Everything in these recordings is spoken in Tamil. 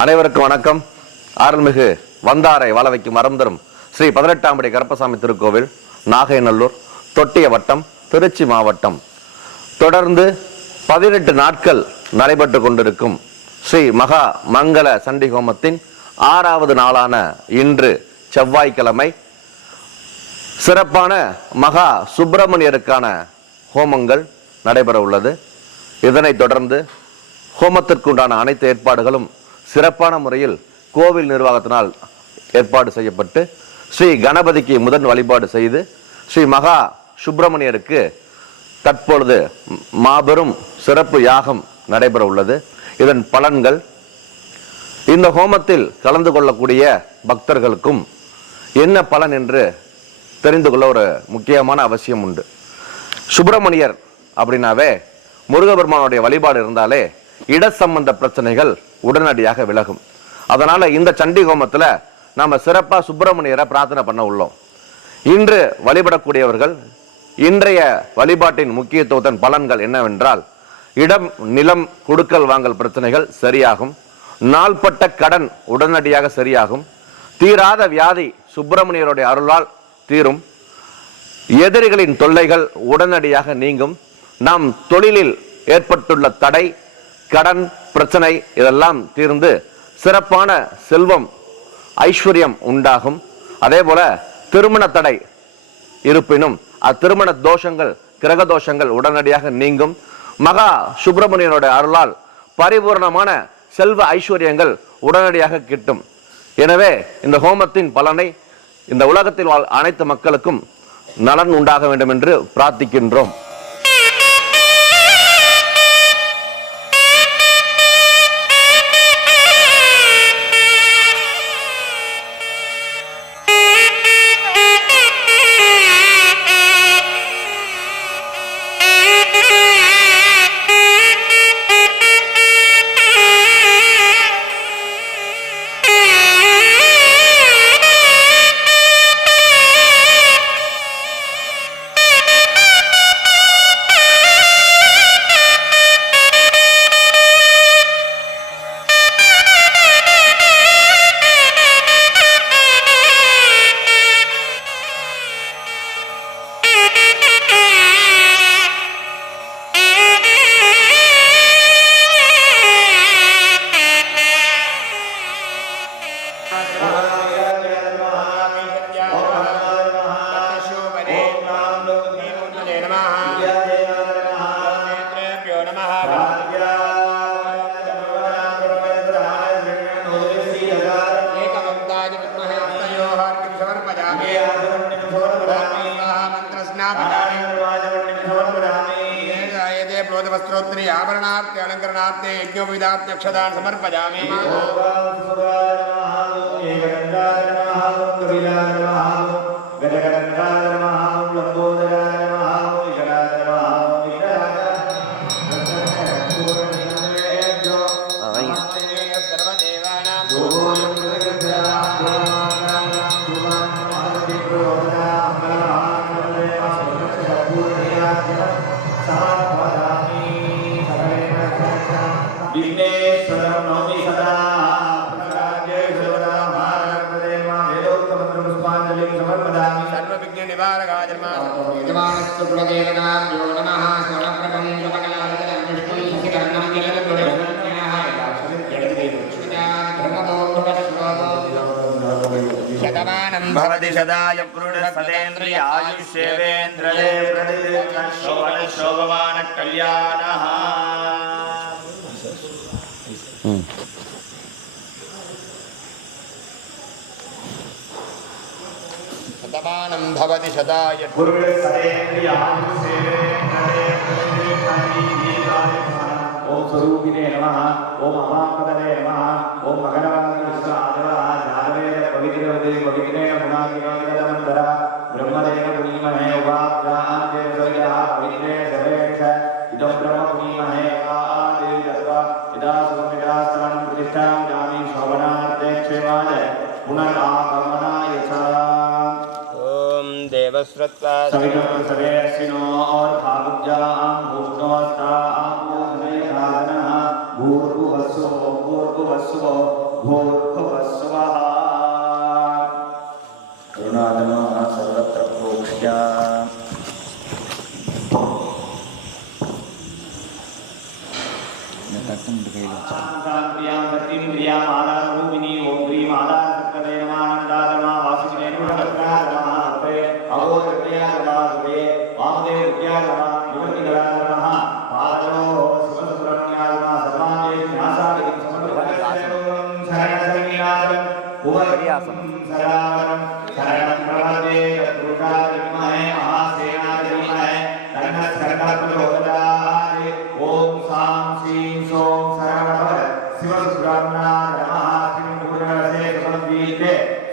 அனைவருக்கும் வணக்கம். அருள்மிகு வந்தாரை வாழ வைக்கும் மரம் தரும் ஸ்ரீ 18ஆம் படி கருப்பசாமி திருக்கோவில், நாகைநல்லூர், தொட்டிய வட்டம், திருச்சி மாவட்டம். தொடர்ந்து 18 நாட்கள் நடைபெற்று கொண்டிருக்கும் ஸ்ரீ மகா மங்கள சண்டி ஹோமத்தின் 6வது நாளான இன்று செவ்வாய்க்கிழமை சிறப்பான மகா சுப்பிரமணியருக்கான ஹோமங்கள் நடைபெற உள்ளது. இதனைத் தொடர்ந்து ஹோமத்திற்குண்டான அனைத்து ஏற்பாடுகளும் சிறப்பான முறையில் கோவில் நிர்வாகத்தினால் ஏற்பாடு செய்யப்பட்டு ஸ்ரீ கணபதிக்கு முதன் வழிபாடு செய்து ஸ்ரீ மகா சுப்பிரமணியருக்கு தற்பொழுது மாபெரும் சிறப்பு யாகம் நடைபெற உள்ளது. இதன் பலன்கள் இந்த ஹோமத்தில் கலந்து கொள்ளக்கூடிய பக்தர்களுக்கும் என்ன பலன் என்று தெரிந்து கொள்ள ஒரு முக்கியமான அவசியம் உண்டு. சுப்பிரமணியர் அப்படின்னாவே முருகபெருமானுடைய வழிபாடு இருந்தாலே இட சம்பந்த பிரச்சனைகள் உடனடியாக விலகும். அதனால இந்த சண்டி ஹோமத்துல நாம சிறப்பா சுப்பிரமணியரை பிரார்த்தனை பண்ண உள்ளோம். இன்று வழிபடக்கூடியவர்கள் இன்றைய வழிபாட்டின் முக்கியத்துவத்தின் பலன்கள் என்னவென்றால், இடம் நிலம் கொடுக்கல் வாங்கல் பிரச்சனைகள் சரியாகும், நாள்பட்ட கடன் உடனடியாக சரியாகும், தீராத வியாதி சுப்பிரமணியருடைய அருளால் தீரும், எதிரிகளின் தொல்லைகள் உடனடியாக நீங்கும், நாம் தொழிலில் ஏற்பட்டுள்ள தடை கடன் பிரச்சனை இதெல்லாம் தீர்ந்து சிறப்பான செல்வம் ஐஸ்வர்யம் உண்டாகும். அதே போல திருமண தடை இருப்பினும் அத்திருமண தோஷங்கள் கிரக தோஷங்கள் உடனடியாக நீங்கும். மகா சுப்பிரமணியனுடைய அருளால் பரிபூர்ணமான செல்வ ஐஸ்வர்யங்கள் உடனடியாக கிட்டும். எனவே இந்த ஹோமத்தின் பலனை இந்த உலகத்தில் வாழ் அனைத்து மக்களுக்கும் நலன் உண்டாக வேண்டும் என்று பிரார்த்திக்கின்றோம். वस्त्रोत्तरी आभरणार्थे अलंकरणार्थे यज्ञोपवीतार्थे अक्षदान समर्पयामि। भवति सदाय पुरुषसदेन्द्रिय आयुष्येवेन्द्रये शोभवान् कल्याणः। शतमानं भवति सदाय पुरुषसदेन्द्रिय आयुष्येवेन्द्रये ओम स्वरूपिणे नमः, ओम अमापदने नमः, ओम मकरवाणी पवित्रेण गुणाधिनाधिनमंदर ब्रह्मदेव पुनीमहे उपाभ्यां देवया पवित्रेण सर्वेक्ष इदं ब्रह्म पुनीमहे आदेव तत्वा इदा सुमिदास्तान प्रतिष्ठां जामि शोभनार्थे क्षेमाय पुनरागमनाय च। ओम देवश्रत्वा सवितुं सर्वेऽस्मिनो और भागुज्यां भूष्णोस्तां भूर्भुवस्सुः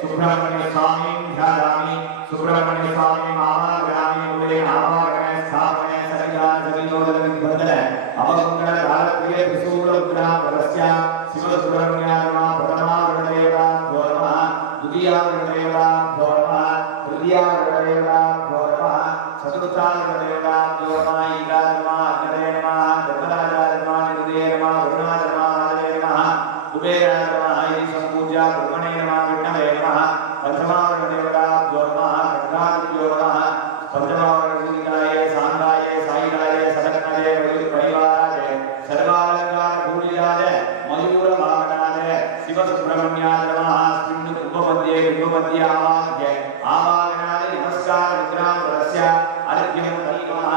सुब्रह्मण्य स्वामी ध्यायामि सुब्रह्मण्य स्वामी महाग्रामी उदय नामाग्रह स्थापने सर्गा जगन्नाथ बंधन अवगुण भारतीय त्रिशूल ग्राम परस्य शिव सुब्रह्मण्य नमः प्रथमा गणदेवता नमः द्वितीया गणदेवता नमः तृतीया गणदेवता नमः चतुर्था गणदेवता नमः ईगा नमः अग्नदे नमः दत्तराजा नमः निरुदे नमः वरुणा नमः नमः कुबेर नमः ईश पूजा ब्रह्मणे नमः विष्णवे नमः पंचमावरणदेवता नमः खड्गादित्यो नमः पंचमावरणदेवताय सांगाय साईगाय सदकनदे परिवाराय सर्वालंकार पूजिताय मयूर वाहनाय शिव सुब्रह्मण्याय नमः सिंधु कुंभमध्ये विभुमध्ये आवाहनाय नमस्कार रुद्राम रस्य अर्घ्यं नमः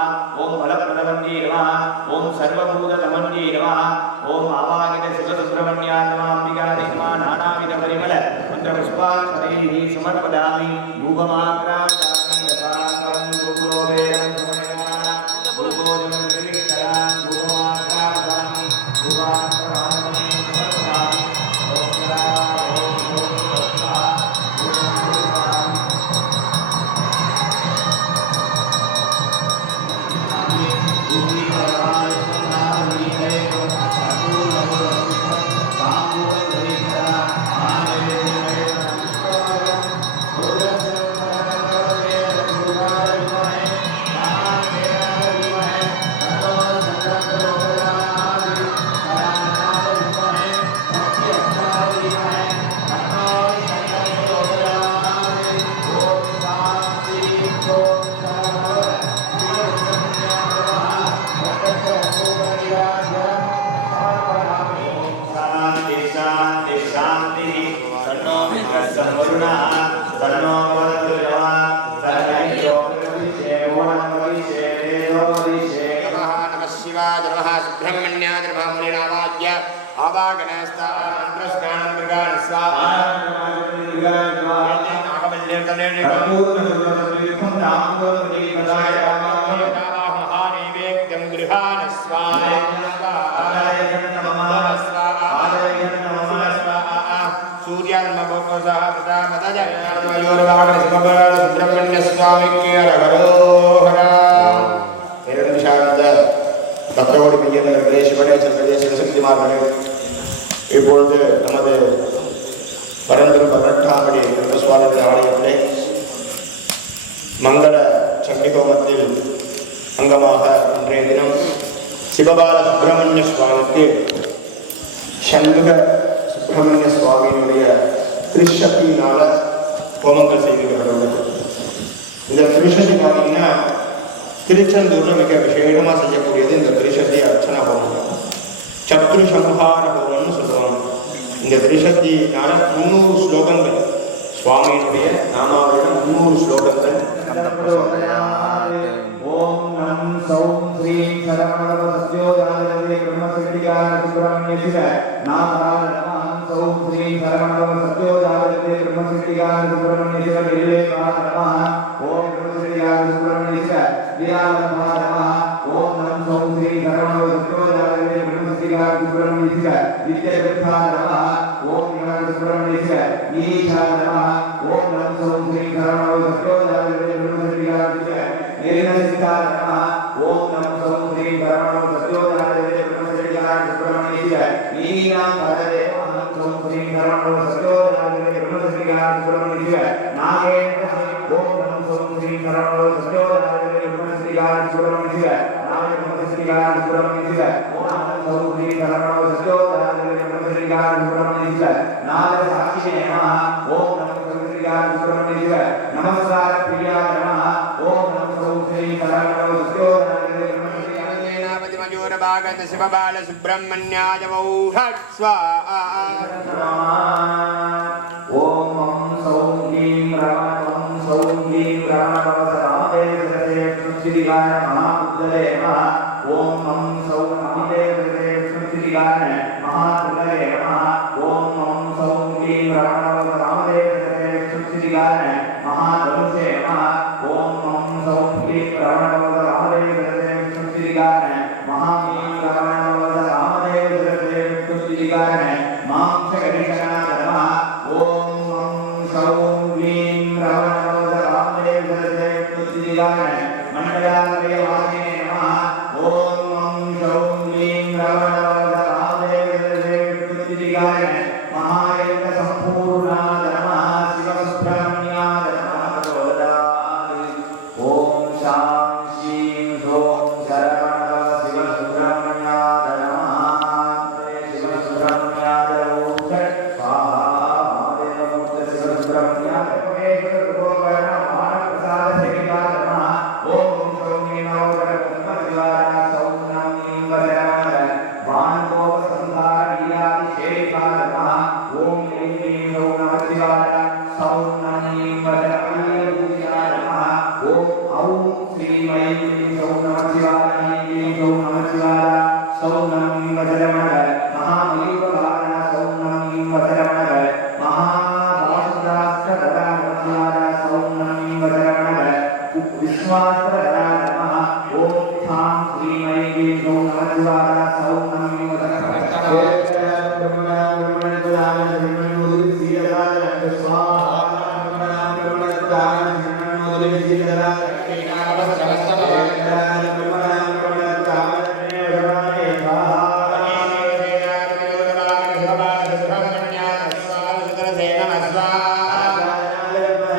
ओम बलप्रदवन्ये नमः ओम सर्वभूततमन्ये नमः ओम आवाहित शिव सुब्रह्मण्याय नमः अंबिकादि नमः नानाविध परिमल मंत्र पुष्पाक्षरैः समर्पयामि धूपमाग्रां दामि यथाङ्गं धूपोवेदं समयामि धूपोजनं विरिक्षरां धूपमाग्रां दामि धूपाग्रां समर्पयामि ओम शरा ओम तत्सः सुब्रह्मण्य स्वामी के अरोहरा பக்தோடு பெய்யனர்களே சிவனே சர்வதேச சிவசக்திமார்களே இப்பொழுது நமது பரந்தூர் 18ஆம் படி கருப்பசுவாமி ஆலயத்திலே மங்கள சண்டிகோமத்தில் அங்கமாக இன்றைய தினம் சிவபால சுப்பிரமணிய சுவாமிக்கு சண்முக சுப்பிரமணிய சுவாமியினுடைய திருஷக்தியினால ஹோமங்கள் செய்து இந்த திருஷக்தி பார்த்தீங்கன்னா திருச்செந்தூர்ல மிக விசேஷமாக செய்யக்கூடியது இந்த திரிசக்தி அர்ச்சனா ஹோமம் சத்ரு சம்ஹார ஹோமம்னு சொல்லுவாங்க. இந்த திரிசக்தினால 300 ஸ்லோகங்கள் சுவாமியினுடைய நாமாவுடன் 300 ஸ்லோகங்கள் ஓம் நம் சௌம் ஸ்ரீம் சரவணவ சத்யோஜானவே பிரம்மசக்திகார சுப்பிரமணிய சிவ நாமராஜ நமஹ சௌம் ஸ்ரீம் சரவணவ சத்யோஜானவே பிரம்மசக்திகார சுப்பிரமணிய சிவ வில்லே நமஹ ஓம் பிரம்மசக்திகார சுப்பிரமணிய சிவ விராம நமஹ ஓம் நம் சௌம் ஸ்ரீம் சரவணவ சத்யோஜானவே பிரம்மசக்திகார சுப்பிரமணிய சிவ வித்யவித்தா நமஹ ஓம் விராம சுப்பிரமணிய சிவ ஈஷா நமஹ ஓம் நம் சௌம் ஸ்ரீம் சரவணவ சத்யோஜானவே பிரம்மசக்திகார சிவ निर्णयसिद्धा नमः ओम नमः सौं श्री परमणो सत्योजानवे ब्रह्मचर्याय सुब्रह्मण्य शिव नीनां पदवे ओम सौं श्री परमणो सत्योजानवे ब्रह्मचर्याय सुब्रह्मण्य शिव नागेन्द्र ओम नमः सौं श्री परमणो सत्योजानवे ब्रह्मचर्याय सुब्रह्मण्य शिव नाम ब्रह्मचर्याय सुब्रह्मण्य शिव ओम नमः सौं श्री परमणो सत्योजानवे ब्रह्मचर्याय सुब्रह्मण्य शिव नाद साक्षिणे नमः ओम नमः ब्रह्मचर्याय सुब्रह्मण्य शिव नमस्कार प्रिया नमः ओम नमः श्री परमणो सत्योजानवे ब्रह्मचर्याय पूर्वभागत शिवबाल सुब्रह्मण्याय वौषट् स्वाहा ओम सौं ह्रीं रमणं सौं ह्रीं रमणवसरामदेवसे श्रीगाय महामुद्गले नमः ओम सौं अमिदेवसे श्रीगाय महामुद्गले नमः ओम सौं ह्रीं रमणवसरामदेवसे श्रीगाय महाधनुषे नमः ओम सौं ह्रीं रमणवसरामदेवसे श्रीगाय महामीं रमणवसरामदेवसे श्रीगाय मांसगणेशनाय नमः ओम सौं ह्रीं रमणवसरामदेवसे श्रीगाय मंडलालयवासिने नमः ओम सौं ह्रीं रमणवसरामदेवसे श्रीगाय महायज्ञ संपूर्णाय नमः शिवसुब्रह्मण्याय नमः ओम शां शीं ह्रों शरवणव शिवसुब्रह्मण्याय नमः शिवसुब्रह्मण्याय ओम षट् स्वाहा महादेवमूर्ते शिवसुब्रह्मण्याय परमेश्वरगोकर्ण मानप्रसाद सेविकाय नमः ओम सौं ह्रीं नवग्रहकुम्भशिवाय सौं ह्रीं वज्रवणव वानगोपसंहार वीरादिशेषाय नमः ओम ह्रीं सौं नमः शिवाय सौं ह्रीं वज्रवणपूजाय नमः ओम औं श्रीं ऐं सौं नमः शिवाय ऐं सौं नमः शिवाय सौं ह्रीं वज्रवणव महामयूरवाहन सौं ह्रीं वज्रवणव महाभासुराष्ट्रधरा नमः शिवाय सौं ह्रीं वज्रवणव विश्वासधरा नमः ओम ठां श्रीं ऐं सौं नमः शिवाय सौं ह्रीं वज्रवणव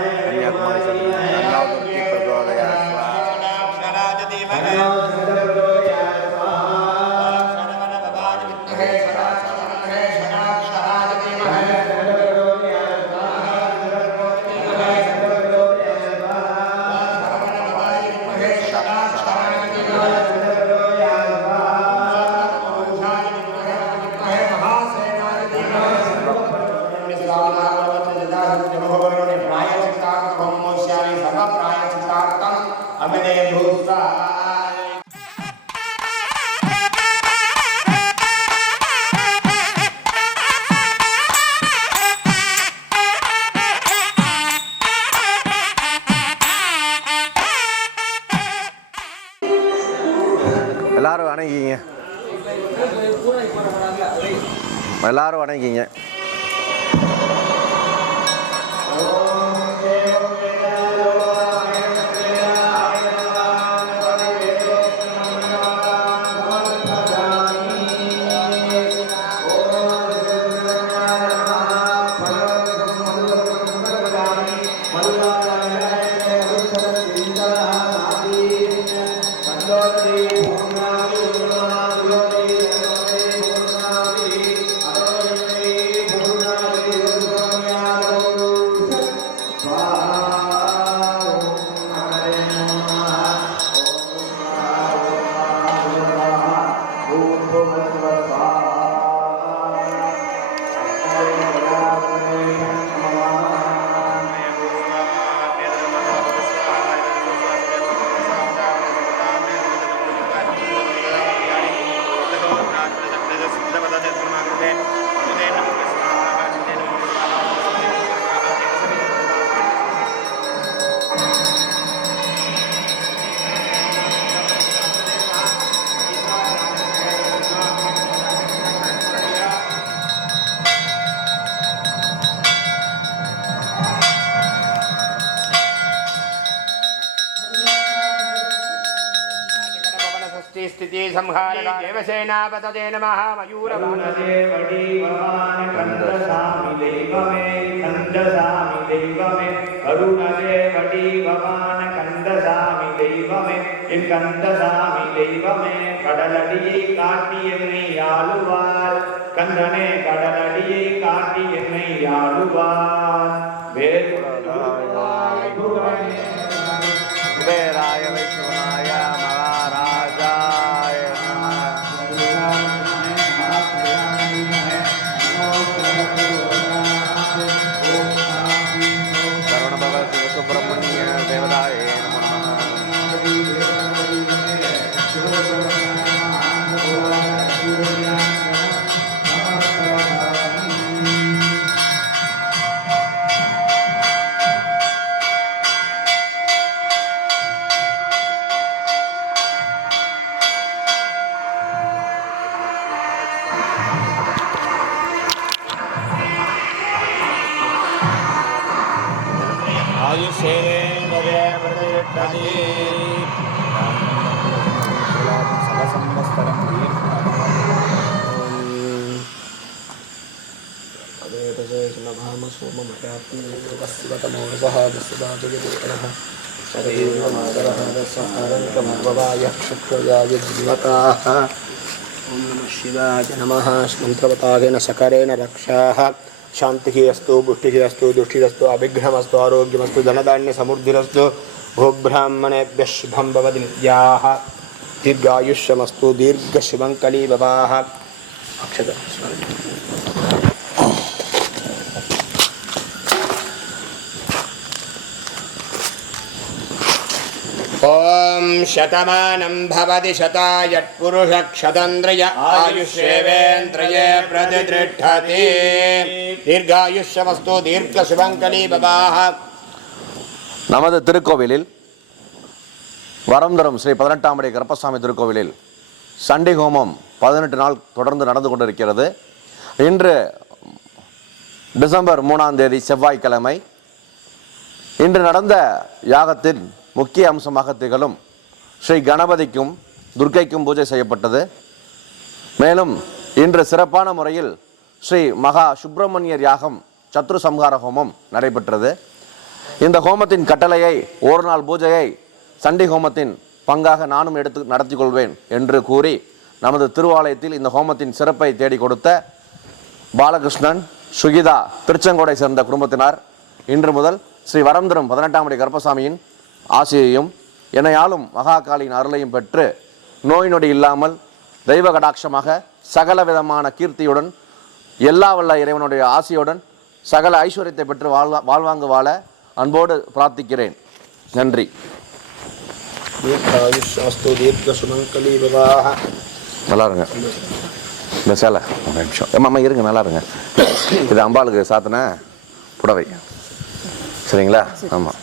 கன்னியாகுமரி கங்காவதி பிரச்சோதயாத் எல்லாரும் வணங்கிங்க, எல்லாரும் வணங்கிங்க. स्थिति संहार देवसेनापतये नमः मयूरवाहने कंदसामि देवमे कंदसामि देवमे करुणदेवडी भवान कंदसामि देवमे कंदसामि देवमे கடலடியை காட்டி என்னை ஆளுவார் கந்தனே கடலடியை காட்டி என்னை ஆளுவார் வேறுடாய் புகழே குபேராய வைஷ்ணவாய மகாராஜாய நமः आयुष्येवेन्द्रिये प्रतिष्ठति ओम नमः शिवाय नमः मंत्रवतागेन सकरेण रक्षाः शांतिः अस्तु पुष्टिः अस्तु दुष्टिरस्तु अभिघ्नमस्तु आरोग्यमस्तु धनधान्य समृद्धिरस्तु भूब्राह्मणेभ्यः शुभं भवति नित्याः दीर्घायुष्यमस्तु दीर्घशुभङ्कली भवाः अक्षतः ओम शतमानं भवति शतायत्पुरुषः क्षतन्द्रिय आयुष्येवेन्द्रिये प्रतिष्ठति दीर्घायुष्यमस्तु दीर्घशुभङ्कली भवाः நமது திருக்கோவிலில் வரம் தரும் ஸ்ரீ 18ஆம் படி கருப்பசாமி திருக்கோவிலில் சண்டி ஹோமம் 18 நாள் தொடர்ந்து நடந்து கொண்டிருக்கிறது. இன்று டிசம்பர் 3ஆம் தேதி செவ்வாய்க்கிழமை. இன்று நடந்த யாகத்தின் முக்கிய அம்சமாக திகழும் ஸ்ரீ கணபதிக்கும் துர்க்கைக்கும் பூஜை செய்யப்பட்டது. மேலும் இன்று சிறப்பான முறையில் ஸ்ரீ மகா சுப்பிரமணியர் யாகம் சத்ரு சம்ஹார ஹோமம் நடைபெற்றது. இந்த ஹோமத்தின் கட்டளையை ஒரு நாள் பூஜையை சண்டி ஹோமத்தின் பங்காக நானும் எடுத்து நடத்தி கொள்வேன் என்று கூறி நமது திருவாலயத்தில் இந்த ஹோமத்தின் சிறப்பை தேடி கொடுத்த பாலகிருஷ்ணன் சுகிதா திருச்செங்கோடை சேர்ந்த குடும்பத்தினார் இன்று முதல் ஸ்ரீ வரம் தரும் 18ஆம் படி கருப்பசாமியின் ஆசியையும் என்னையாலும் மகாகாளியின் அருளையும் பெற்று நோய் நொடி இல்லாமல் தெய்வ கடாட்சமாக சகல விதமான கீர்த்தியுடன் எல்லா வல்ல இறைவனுடைய ஆசியுடன் சகல ஐஸ்வர்யத்தை பெற்று வாழ்வாங்கு வாழ அன்போடு பிரார்த்திக்கிறேன். நன்றி. நல்லா இருங்க. இந்த சேலை ஒரு நிமிஷம் அம்மா இருங்க, நல்லா இருங்க. இது அம்பாளுக்கு சாத்தின புடவை சரிங்களா? ஆமாம்,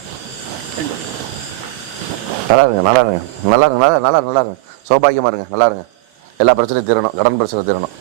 நல்லா இருங்க, நல்லா இருங்க, நல்லா இருங்க, நல்லா இருங்க, சௌபாகியமாக இருங்க, நல்லா இருங்க. எல்லா பிரச்சனையும் தீரணும், கடன் பிரச்சனை தீரணும்.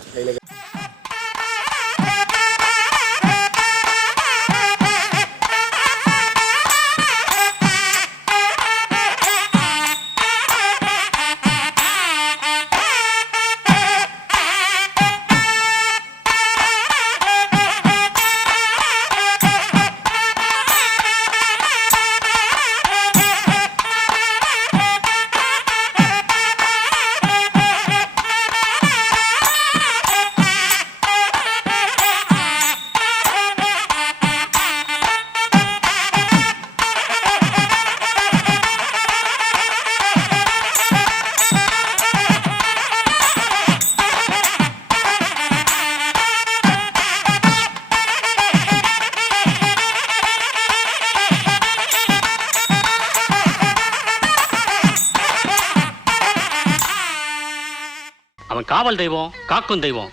அவன் காவல் தெய்வம், காக்கும் தெய்வம்.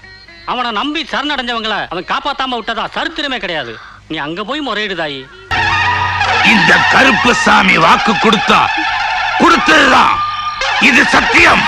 அவனை நம்பி சரணடைஞ்சவங்கள அவன் காப்பாத்தாம விட்டதா சரித்திரமே கிடையாது. நீ அங்க போய் முறையிடுதாயி. இந்த கருப்பு சாமி வாக்கு கொடுத்ததுதான், இது சத்தியம்.